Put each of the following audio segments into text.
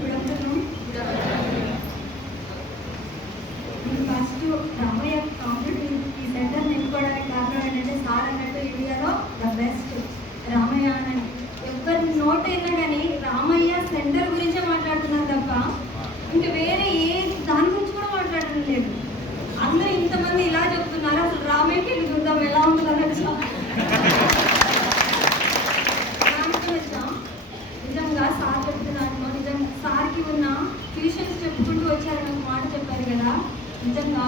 Good afternoon. First Ramayya competitive ఈ centre నిలుపుకోవడానికి కారణం ఏంటంటే సార్ అన్నట్టు ఇండియాలో ద బెస్ట్ రామయ్య అని ఎవరి నోట్ అయినా కానీ రామయ్య సెంటర్ గురించే మాట్లాడుతున్నారు తప్ప ఇంకా వేరే ఏ దాని గురించి కూడా మాట్లాడడం లేదు. అందరూ ఇంతమంది ఇలా చెప్తున్నారు, అసలు రామయ్యకి వెళ్ళి చూద్దాం ఎలా ఉంటుందని వచ్చాం. నిజంగా సార్ చెప్తున్నాను, నిజంగా సార్కి ఉన్న ట్యూషన్స్ చెప్పుకుంటూ వచ్చారని ఒక మాట చెప్పారు కదా. నిజంగా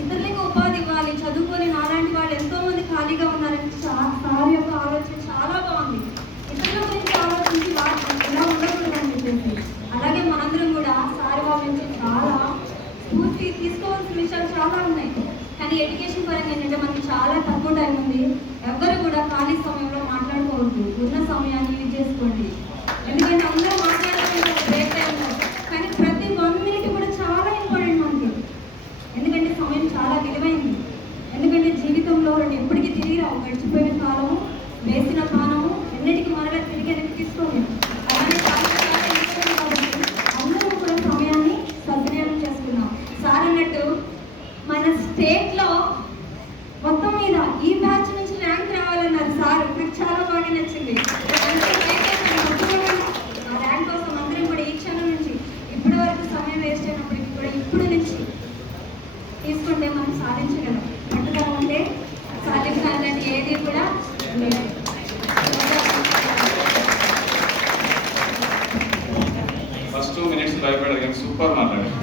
ఇతరులకు ఉపాధి ఇవ్వాలి, చదువుకొని నాలాంటి వాళ్ళు ఎంతో మంది ఖాళీగా ఉన్నారని సార్ యొక్క ఆలోచన చాలా బాగుంది. ఇతరుల గురించి ఆలోచించి ఇలా ఉండకూడదని చెప్పేసి, అలాగే మనందరం కూడా సార్ వాళ్ళ నుంచి చాలా స్ఫూర్తి తీసుకోవాల్సిన విషయాలు చాలా ఉన్నాయి. కానీ ఎడ్యుకేషన్ పరంగా ఏంటంటే మనకి చాలా తక్కువ టైం ఉంది. ఎవ్వరు కూడా ఖాళీ సమయంలో మాట్లాడుకోవద్దు, ఉన్న సమయాన్ని యూజ్ చేసుకోండి. ఎందుకంటే అందరూ మాట్లాడుకుంటే బ్రేక్ టైంలో, కానీ ప్రతి 1 minute కూడా చాలా ఇంపార్టెంట్ మనకి. ఎందుకంటే సమయం చాలా విలువైంది. ఎందుకంటే జీవితంలో ఎప్పటికీ తిరిగి రావు. గడిచిపోయిన కాలము, వేసిన పానము ఎన్నిటికీ మరలా తిరిగి వెనక్కి తీసుకోలేదు. అలానే చాలా ఇంపార్టెంట్ కాబట్టి అందరూ కూడా సమయాన్ని సద్వినియోగం చేసుకున్నాం. సార్ అన్నట్టు మన స్టేట్లో మొత్తం మీద ఈ బ్యాచ్ నుంచి ర్యాంక్ రావాలన్నారు సార్. నాకు చాలా బాగా నచ్చింది. ఆ ర్యాంక్ కోసం అందరం కూడా ఈ క్షణం నుంచి ఇప్పటి వరకు సమయం వేస్ట్ అయినప్పటికీ కూడా ఇప్పుడు నుంచి తీసుకుంటే మనం సాధించగలం. పట్టుదల ఉంటే సాధించాలంటే ఏది కూడా లేదు. ఫస్ట్ 2 minutes భయపడదు కానీ సూపర్ మాట్లాడారు.